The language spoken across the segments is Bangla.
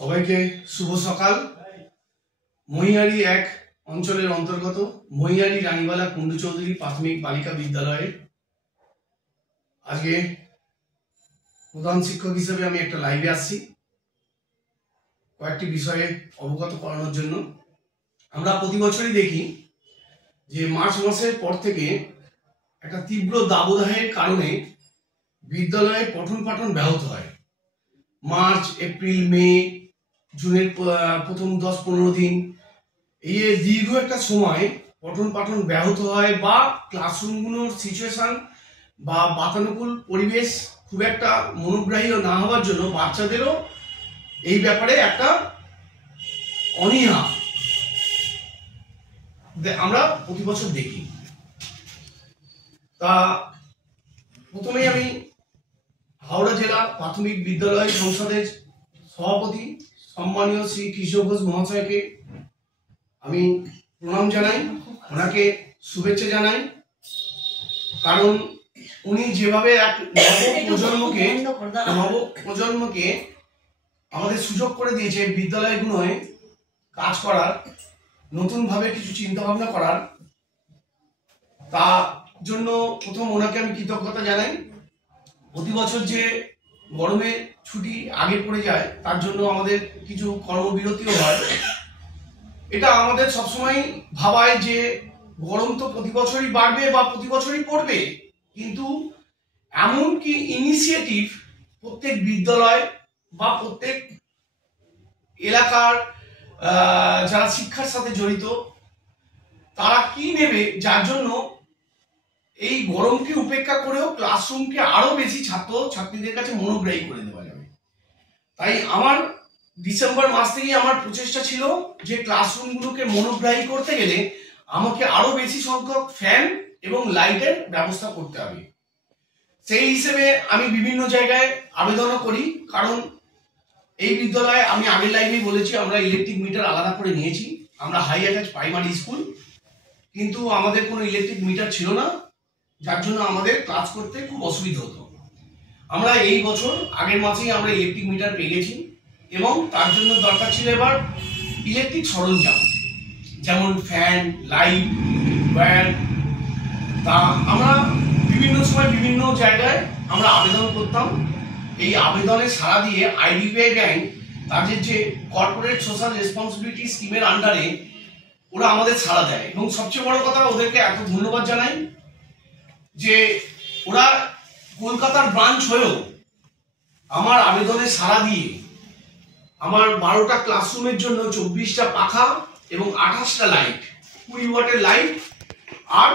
সবাইকে শুভ সকাল। মহিয়ারি এক অঞ্চলের অন্তর্গত মহিয়ারি রানীবালা কুন্ডু চৌধুরী প্রাথমিক বালিকা বিদ্যালয়ে আজকে প্রধান শিক্ষক হিসেবে আমি একটা লাইভে আসছি কয়েকটি বিষয়ে অবগত করানোর জন্য। আমরা প্রতি বছরই দেখি যে মার্চ মাসের পর থেকে একটা তীব্র দাবদাহের কারণে বিদ্যালয়ে পঠন পাঠন ব্যাহত হয়। মার্চ, এপ্রিল, মে, জুনের প্রথম 10-15 দিন এই দীর্ঘ একটা সময় পঠন পাঠন ব্যাহত হয় বা ক্লাসরুমগুলোর সিচুয়েশন বা বাতানুকূল পরিবেশ খুব একটা মনোগ্রাহী না হওয়ার জন্য বাচ্চাদেরও এই ব্যাপারে একটা অনীহা আমরা প্রতি বছর দেখি। তা প্রথমেই আমি হাওড়া জেলা প্রাথমিক বিদ্যালয় সংসদের সভাপতি সম্মানীয় শ্রী কৃষ্ণ ঘোষ মহাশয়কে আমি প্রণাম জানাই, ওনাকে শুভেচ্ছা জানাই। কারণ উনি যেভাবে এক নব প্রজন্মকে আমাদের সুযোগ করে দিয়েছে বিদ্যালয়গুলোয় কাজ করার, নতুনভাবে কিছু চিন্তা ভাবনা করার, তার জন্য প্রথম ওনাকে আমি কৃতজ্ঞতা জানাই। প্রতি বছর যে গরমে ছুটি আগে পড়ে যায় তার জন্য আমাদের কিছু কর্মবিরতিও হয়। এটা আমাদের সবসময় ভাবায় যে গরম তো প্রতি বছরই বাড়বে বা প্রতি বছরই পড়বে, কিন্তু এমন কি ইনিশিয়েটিভ প্রত্যেক বিদ্যালয় বা প্রত্যেক এলাকার যারা শিক্ষার সাথে জড়িত তারা কি নেবে, যার জন্য এই গরমকে উপেক্ষা করেও ক্লাসরুমকে আরো বেশি ছাত্র ছাত্রীদের কাছে মনোগ্রাহী করে দেওয়া যাবে। তাই আমার ডিসেম্বর মাস থেকেই আমার প্রচেষ্টা ছিল যে ক্লাসরুমগুলোকে মনোগ্রাহী করতে গেলে আমাকে আরো বেশি সংখ্যক ফ্যান এবং লাইটের ব্যবস্থা করতে হবে। সেই হিসেবে আমি বিভিন্ন জায়গায় আবেদনও করি, কারণ এই বিদ্যালয়ে আমি আগের লাইনেই বলেছি আমরা ইলেকট্রিক মিটার আলাদা করে নিয়েছি। আমরা হাই অ্যাটাচ প্রাইমারি স্কুল, কিন্তু আমাদের কোনো ইলেকট্রিক মিটার ছিল না, যার জন্য আমাদের ক্লাস করতে খুব অসুবিধা হতো। আমরা এই বছর আগের মাসেই আমরা ইলেকট্রিক মিটার পেয়ে গেছি এবং তার জন্য দরকার ছিল এবার ইলেকট্রিক সরঞ্জাম, যেমন ফ্যান, লাইট, ওয়্যার। তা আমরা বিভিন্ন সময় বিভিন্ন জায়গায় আমরা আবেদন করতাম। এই আবেদনে সাড়া দিয়ে আইডিবিআই ব্যাংক তাদের যে কর্পোরেট সোশ্যাল রেসপন্সিবিলিটি স্কিমের আন্ডারে ওরা আমাদের সাড়া দেয়, এবং সবচেয়ে বড় কথা ওদেরকে এত ধন্যবাদ জানাই যে ওরা কলকাতার ব্রাঞ্চ হয়েও আমার আবেদনে সাড়া দিয়ে আমার 12টা ক্লাসরুমের জন্য 24টা পাখা এবং 28টা লাইট, 20 ওয়াটের লাইট আর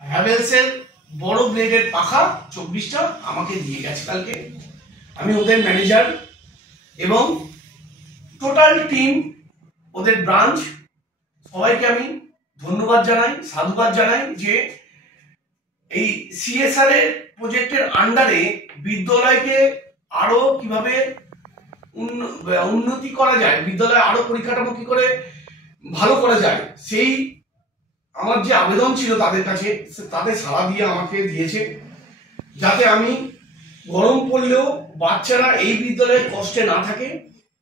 হ্যাভেলসের বড় ব্লেডের পাখা 24টা আমাকে দিয়ে গেছে কালকে। আমি ওদের ম্যানেজার এবং টোটাল টিম, ওদের ব্রাঞ্চ, সবাইকে আমি ধন্যবাদ জানাই, সাধুবাদ জানাই যে এই সিএসআর এর প্রজেক্টের আন্ডারে বিদ্যালয়কে আরো কিভাবে উন্নতি করা যায়, বিদ্যালয়ে আরো পরিকাঠামো কি করে ভালো করা যায়, সেই আমার যে আবেদন ছিল তাদের কাছে তাদের সাড়া দিয়ে আমাকে দিয়েছে, যাতে আমি গরম পড়লেও বাচ্চারা এই বিদ্যালয়ে কষ্টে না থাকে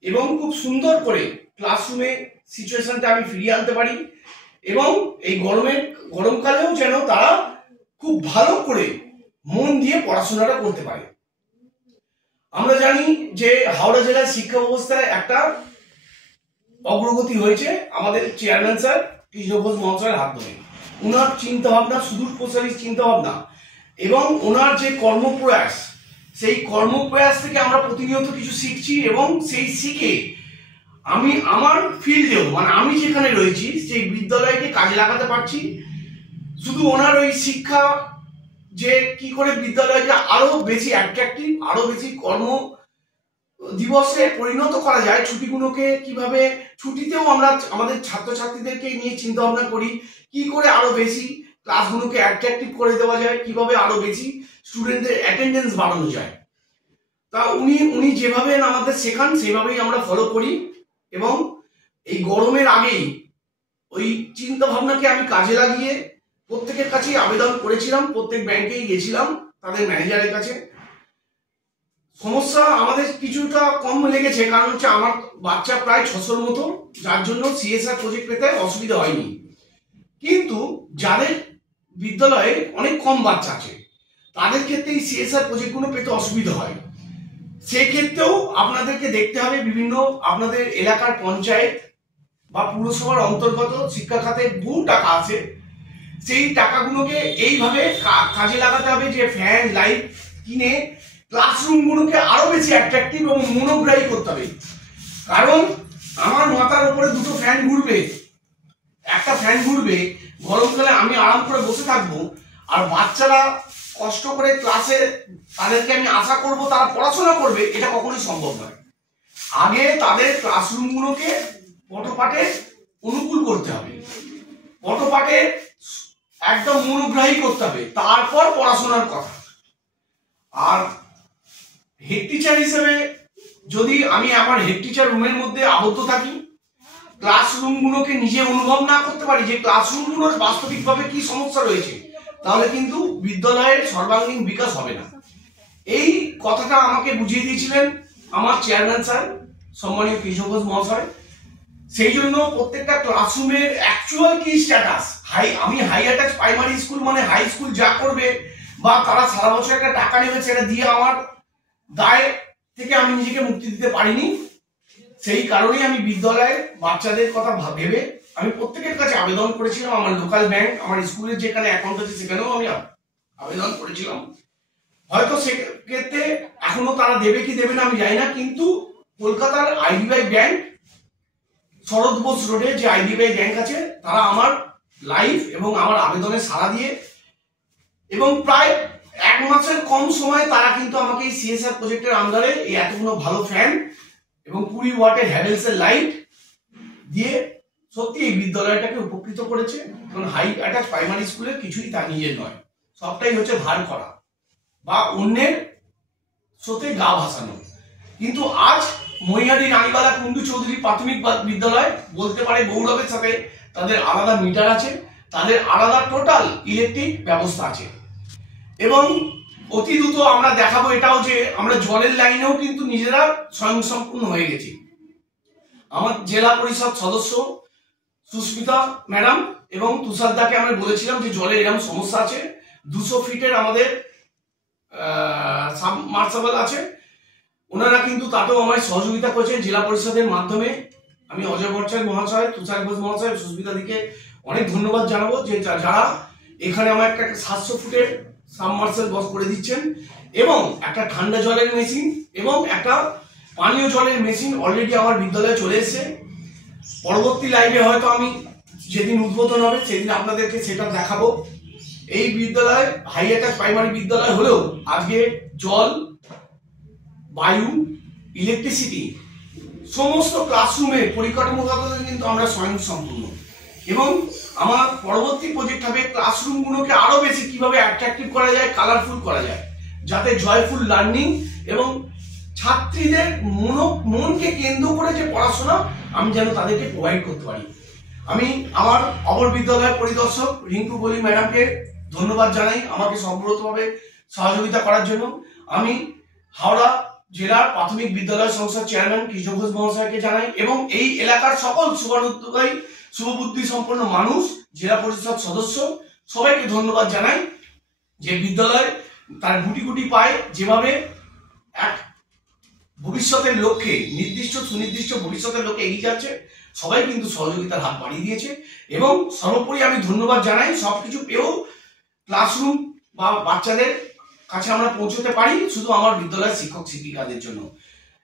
এবং খুব সুন্দর করে ক্লাসরুমে সিচুয়েশনটা আমি ফিরিয়ে আনতে পারি এবং এই গরমকালেও যেন তারা খুব ভালো করে মন দিয়ে পড়াশোনাটা করতে পারে। আমরা জানি যে হাওড়া জেলার শিক্ষা ব্যবস্থায় একটা অগ্রগতি হয়েছে আমাদের চেয়ারম্যান স্যার কৃষ্ণ ঘোষ মহাশয়ের হাত ধরে। ওনার চিন্তা ভাবনা, সুদূর প্রসারী চিন্তা ভাবনা এবং ওনার যে কর্মপ্রয়াস, সেই কর্মপ্রয়াস থেকে আমরা প্রতিনিয়ত কিছু শিখছি এবং সেই শিখে আমি আমার ফিল্ডেও, মানে আমি যেখানে রয়েছি সেই বিদ্যালয়কে কাজে লাগাতে পারছি। শুধু ওনার ওই শিক্ষা যে কি করে বিদ্যালয়কে আরো বেশি অ্যাট্রাকটিভ, আরো বেশি কর্ম দিবসে পরিণত করা যায়, ছুটিগুলোকে কিভাবে, ছুটিতেও আমরা আমাদের ছাত্রছাত্রীদেরকে নিয়ে চিন্তা ভাবনা করি কি করে আরো বেশি ক্লাসগুলোকে অ্যাট্রাকটিভ করে দেওয়া যায়, কিভাবে আরো বেশি স্টুডেন্টদের অ্যাটেন্ডেন্স বাড়ানো যায়। তা উনি যেভাবে আমাদের শেখান সেভাবেই আমরা ফলো করি এবং এই গরমের আগেই ওই চিন্তা ভাবনাকে আমি কাজে লাগিয়ে প্রত্যেকের কাছেই আবেদন করেছিলাম, প্রত্যেক ব্যাংকেই গেছিলাম তাদের ম্যানেজারের কাছে। সমস্যা আমাদের কিছুটা কম লেগেছে, কারণ হচ্ছে আমার বাচ্চা প্রায় 600-র মতো, যার জন্য সিএসআর প্রজেক্ট পেতে অসুবিধা হয়নি। কিন্তু যাদের বিদ্যালয়ে অনেক কম বাচ্চা আছে তাদের ক্ষেত্রে এই সিএসআর প্রজেক্টগুলো পেতে অসুবিধা হয়। সেক্ষেত্রেও আপনাদেরকে দেখতে হবে বিভিন্ন আপনাদের এলাকার পঞ্চায়েত বা পুরসভার অন্তর্গত শিক্ষা খাতে বহু টাকা আছে, সেই টাকাগুলোকে এইভাবে কাজে লাগাতে হবে যে ফ্যান লাইট কিনে ক্লাসরুমগুলোকে আরো বেশি অ্যাট্রাকটিভ এবং মনোগ্রাহী করতে হবে। কারণ আমার মাথার উপরে দুটো ফ্যান ঘুরবে, একটা ফ্যান ঘুরবে, গরমকালে আমি আরাম করে বসে থাকবো, আর বাচ্চারা কষ্ট করে ক্লাসে তাদেরকে আমি আশা করব তারা পড়াশোনা করবে, এটা কখনোই সম্ভব নয়। আগে তাদের ক্লাসরুমগুলোকে পটপাঠে অনুকূল করতে হবে, পটপাঠে একদম মনোগ্রাহী করতে হবে, তারপর পড়াশোনার কথা। আর হেড টিচার হিসেবে যদি আমি আমার হেড টিচার রুমের মধ্যে আবদ্ধ থাকি, ক্লাসরুমগুলোকে নিজে অনুভব না করতে পারি যে ক্লাসরুমগুলোর বাস্তবিকভাবে কি সমস্যা রয়েছে, তাহলে কিন্তু বিদ্যালয়ের সর্বাঙ্গীন বিকাশ হবে না। এই কথাটা আমাকে বুঝিয়ে দিয়েছিলেন আমার চেয়ারম্যান স্যার, সম্মানীয় কৃষ্ণ ঘোষ মহাশয়। সেই জন্য প্রত্যেকটা ক্লাসরুমের অ্যাকচুয়াল কি স্ট্যাটাস, আমি হাই অ্যাটাচ প্রাইমারি স্কুল মানে হাই স্কুল যা করবে বা তারা সারা বছর একটা টাকা নেবে, সেটা দিয়ে আমার দায় থেকে আমি নিজেকে মুক্তি দিতে পারিনি। সেই কারণেই আমি বিদ্যালয়ে বাচ্চাদের কথা ভেবে আমি প্রত্যেকের কাছে আবেদন করেছিলাম। আমার লোকাল ব্যাংক, আমার স্কুলের যেখানে অ্যাকাউন্ট আছে সেখানেও আমি আবেদন করেছিলাম। হয়তো সেক্ষেত্রে এখনো তারা দেবে কি দেবে না আমি জানি না, কিন্তু কলকাতার আইডিবিআই ব্যাংক, শরৎ বোস রোডে যে আইডিবিআই ব্যাংক আছে, তারা আমার লাইভ এবং আমার আবেদনে সাড়া দিয়ে এবং প্রায় 1 মাসের কম সময়ে তারা কিন্তু আমাকে এই সিএসআর প্রজেক্টের আন্ডারে এই এতগুলো ভালো ফ্যান এবং 20 ওয়াটের হ্যাভেলসের লাইট দিয়ে সত্যি এই বিদ্যালয়টাকে উপকৃত করেছে। কারণ হাই অ্যাটাচ প্রাইমারি স্কুলের কিছুই তার নিজের নয়, সবটাই হচ্ছে ধার করা বা অন্যের সাথে গা ভাসানো। কিন্তু আজ মহিয়ারি রানীবালা কুন্ডু চৌধুরী প্রাথমিক বিদ্যালয় বলতে পারে গৌরবের সাথে তাদের আলাদা মিটার আছে, তাদের আলাদা টোটাল ইলেকট্রিক ব্যবস্থা আছে। এবং অতি দ্রুত আমরা দেখাবো এটাও যে আমরা জলের লাইনেও কিন্তু নিজেরা স্বয়ংসম্পূর্ণ হয়ে গেছি। আমার জেলা পরিষদ সদস্য সুস্মিতা ম্যাডাম এবং তুষারদাকে আমরা বলেছিলাম যে জলের এরকম সমস্যা আছে, 200 ফিটের আমাদের সাবমার্সিবল আছে, ওনারা কিন্তু তাতেও আমায় সহযোগিতা করেছেন জেলা পরিষদের মাধ্যমে। আমি অজয় ভট্টাচার্য মহাশয়, তুষার ঘোষ মহাশয়, সুস্মিতা দিকে অনেক ধন্যবাদ জানাবো যে যারা এখানে আমার একটা 700 ফুটের সাবমার্সিবল বস করে দিচ্ছেন এবং একটা ঠান্ডা জলের মেশিন এবং একটা পানীয় জলের মেশিন অলরেডি আমার বিদ্যালয়ে চলে এসেছে। পরবর্তী লাইভে হয়তো আমি যেদিন উদ্বোধন হবে সেদিন আপনাদেরকে সেটা দেখাবো। এই বিদ্যালয় হাই অ্যাটাচ প্রাইমারি বিদ্যালয় হলেও আজকে জল, বায়ু, ইলেকট্রিসিটি সমস্ত ক্লাসরুমের পরিকাঠামোগত কিন্তু আমরা স্বয়ংসম্পূর্ণ। এবং আমার পরবর্তী প্রজেক্ট হবে ক্লাসরুমগুলোকে আরো বেশি কিভাবে অ্যাট্রাকটিভ করা যায়, কালারফুল করা যায়, যাতে জয়ফুল লার্নিং এবং ছাত্রীদের মনকে কেন্দ্র করে যে পড়াশোনা আমি যেন তাদেরকে প্রোভাইড করতে পারি। আমি আমার অপর বিদ্যালয়ের পরিদর্শক রিঙ্কু বলি ম্যাডামকে ধন্যবাদ জানাই আমাকে সম্পূর্ণভাবে সহযোগিতা করার জন্য। আমি হাওড়া জেলার প্রাথমিক বিদ্যালয় সংস্থার চেয়ারম্যান কৃষ্ণ ঘোষ মহাশয়কে জানাই এবং এই এলাকার সকল শুভানুদ্যোগী শুভবুদ্ধি সম্পন্ন মানুষ, জেলা পরিষদ সদস্য সবাইকে ধন্যবাদ জানাই যে বিদ্যালয় তার গুটি গুটি পায় যেভাবে এক ভবিষ্যতের লক্ষ্যে সুনির্দিষ্ট ভবিষ্যতের লক্ষ্যে এগিয়ে যাচ্ছে, সবাই কিন্তু সহযোগিতার হাত বাড়িয়ে দিয়েছে। এবং সর্বোপরি আমি ধন্যবাদ জানাই সবকিছু পেয়েও ক্লাসরুম বা বাচ্চাদের কাছে আমরা পৌঁছতে পারি শুধু আমার বিদ্যালয়ের শিক্ষক শিক্ষিকাদের জন্য।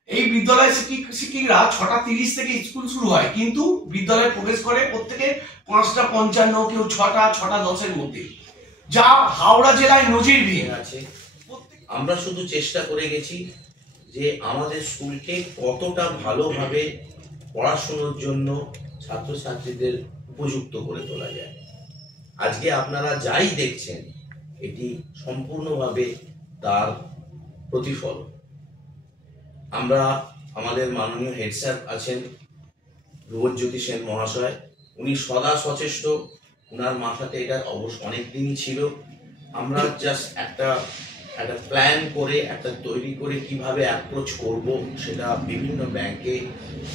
এই বিদ্যালয়ের শিক্ষিকরা 6:30 থেকে স্কুল শুরু হয়, কিন্তু বিদ্যালয়ে প্রবেশ করে প্রত্যেকে 5:55, কেউ 6:10 মধ্যে, যা হাওড়া জেলায় নজিরবিহীন আছে। আমরা শুধু চেষ্টা করে গেছি যে আমাদের স্কুলকে কতটা ভালোভাবে পড়াশোনার জন্য ছাত্রছাত্রীদের উপযুক্ত করে তোলা যায়। আজকে আপনারা যাই দেখছেন এটি সম্পূর্ণভাবে তার প্রতিফল। আমরা আমাদের মাননীয় হেড স্যার আছেন ধ্রুবজ্যোতি সেন মহাশয়, উনি সদা সচেষ্ট, উনার মাথাতে এটা অবশ্য অনেক দিনই ছিল। আমরা জাস্ট একটা একটা প্ল্যান করে একটা তৈরি করে কিভাবে অ্যাপ্রোচ করব, সেটা বিভিন্ন ব্যাংকে,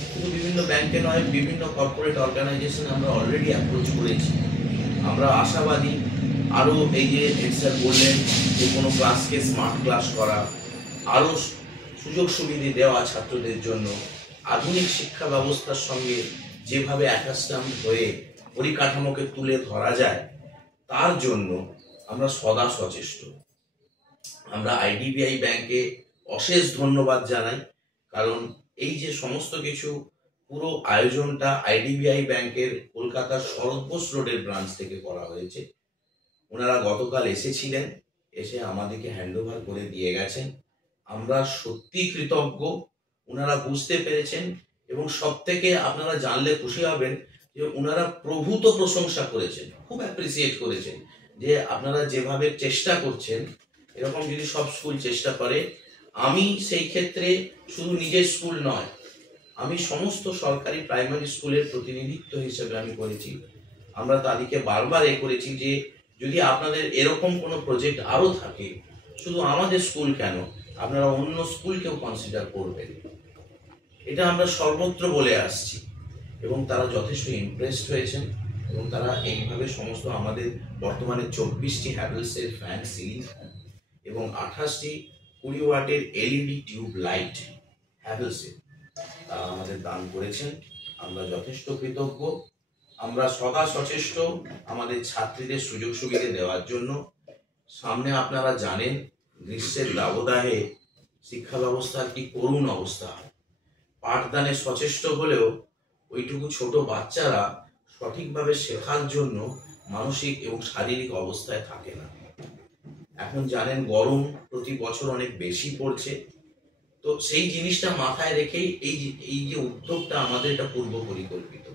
শুধু বিভিন্ন ব্যাংকে নয়, বিভিন্ন কর্পোরেট অর্গানাইজেশনে আমরা অলরেডি অ্যাপ্রোচ করেছি। আমরা আশাবাদী আরও এই যে হেড স্যার বললেন যে কোনো ক্লাসকে স্মার্ট ক্লাস করা, আরও সুযোগ সুবিধে দেওয়া ছাত্রদের জন্য, আধুনিক শিক্ষা ব্যবস্থার সঙ্গে যেভাবে অ্যাটাচমেন্ট হয়ে পরিকাঠামোকে তুলে ধরা যায়, তার জন্য আমরা সদা সচেষ্ট। আমরা আইডিবিআই ব্যাংকে অশেষ ধন্যবাদ জানাই, কারণ এই যে সমস্ত কিছু পুরো আয়োজনটা আইডিবিআই ব্যাংকের কলকাতার শরৎ রোডের ব্রাঞ্চ থেকে করা হয়েছে। ওনারা গতকাল এসেছিলেন, এসে আমাদেরকে হ্যান্ডওভার করে দিয়ে গেছেন। আমরা সত্যি কৃতজ্ঞ। ওনারা বুঝতে পেরেছেন এবং সব থেকে আপনারা জানলে খুশি হবেন যে ওনারা প্রভূত প্রশংসা করেছেন, খুব অ্যাপ্রিসিয়েট করেছেন যে আপনারা যেভাবে চেষ্টা করছেন, এরকম যদি সব স্কুল চেষ্টা করে। আমি সেই ক্ষেত্রে শুধু নিজের স্কুল নয়, আমি সমস্ত সরকারি প্রাইমারি স্কুলের প্রতিনিধিত্ব হিসেবে আমি করেছি। আমরা তাদেরকে বারবার করেছি যে যদি আপনাদের এরকম কোনো প্রজেক্ট আরও থাকে, শুধু আমাদের স্কুল কেন, আপনারা অন্য স্কুলকেও কনসিডার করবেন। এটা আমরা সর্বত্র বলে আসছি এবং তারা যথেষ্ট ইমপ্রেসড হয়েছেন এবং তারা এইভাবে সমস্ত আমাদের বর্তমানে 24টি হ্যাভেলসের ফ্যান, সিলিং ফ্যান এবং 28টি 20 ওয়াটের এলইডি টিউব লাইট হ্যাভেলসের তারা আমাদের দান করেছেন। আমরা যথেষ্ট কৃতজ্ঞ। আমরা সদা সচেষ্ট আমাদের ছাত্রীদের সুযোগ সুবিধা দেওয়ার জন্য। সামনে আপনারা জানেন গ্রীষ্মের দাবদাহে শিক্ষা ব্যবস্থার কি করুণ অবস্থা। পাঠদানে সচেষ্ট হলেও ওইটুকু ছোট বাচ্চারা সঠিকভাবে শেখার জন্য মানসিক এবং শারীরিক অবস্থায় থাকে না। এখন জানেন গরম প্রতি বছর অনেক বেশি পড়ছে, তো সেই জিনিসটা মাথায় রেখেই এই যে উদ্যোগটা আমাদের এটা পূর্ব পরিকল্পিত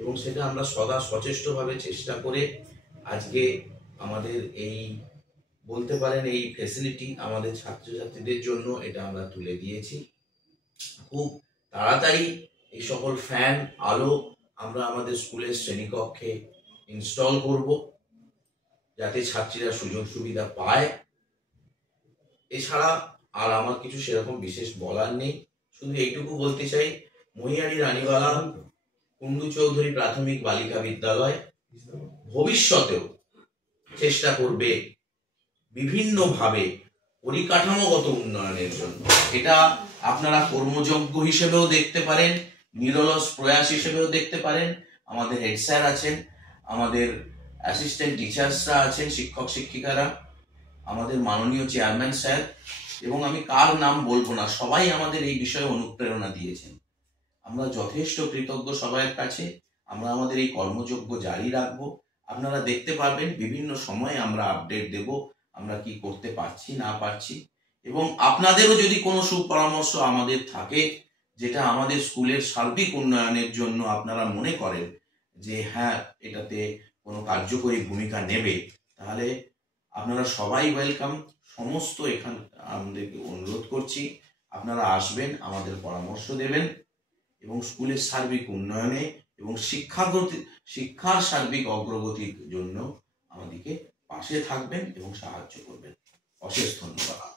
এবং সেটা আমরা সদা সচেষ্টভাবে চেষ্টা করে আজকে আমাদের এই বলতে পারেন এই ফ্যাসিলিটি আমাদের ছাত্রছাত্রীদের জন্য এটা আমরা তুলে দিয়েছি। খুব তাড়াতাড়ি এই সকল ফ্যান, আলো আমরা আমাদের স্কুলের শ্রেণীকক্ষে ইনস্টল করব যাতে ছাত্রীরা সুযোগ সুবিধা পায়। এছাড়া আর আমার কিছু সেরকম বিশেষ বলার নেই, শুধু এইটুকু বলতে চাই মহিয়ারি রানীবালা কুন্ডু চৌধুরী প্রাথমিক বালিকা বিদ্যালয় ভবিষ্যতেও চেষ্টা করবে বিভিন্নভাবে পরিকাঠামোগত উন্নয়নের জন্য। এটা আপনারা কর্মযজ্ঞ হিসেবেও দেখতে পারেন, নিরলস প্রয়াস হিসেবেও দেখতে পারেন। আমাদের হেড স্যার আছেন, আমাদের অ্যাসিস্ট্যান্ট টিচার্সরা আছেন, শিক্ষক শিক্ষিকারা, আমাদের মাননীয় চেয়ারম্যান স্যার, এবং আমি কার নাম বলবো না, সবাই আমাদের এই বিষয়ে অনুপ্রেরণা দিয়েছেন। আমরা যথেষ্ট কৃতজ্ঞ সবার কাছে। আমরা আমাদের এই কর্মযজ্ঞ জারি রাখবো। আপনারা দেখতে পারবেন বিভিন্ন সময়ে আমরা আপডেট দেব আমরা কি করতে পারছি না পারছি, এবং আপনাদেরও যদি কোনো সুপরামর্শ আমাদের থাকে যেটা আমাদের স্কুলের সার্বিক উন্নয়নের জন্য আপনারা মনে করেন যে হ্যাঁ এটাতে কোনো কার্যকরী ভূমিকা নেবে, তাহলে আপনারা সবাই ওয়েলকাম। সমস্ত এখানে আমাদেরকে অনুরোধ করছি আপনারা আসবেন, আমাদের পরামর্শ দেবেন এবং স্কুলের সার্বিক উন্নয়নে এবং শিক্ষার সার্বিক অগ্রগতির জন্য আমাদেরকে পাশে থাকবেন এবং সাহায্য করবেন। অশেষ ধন্যবাদ।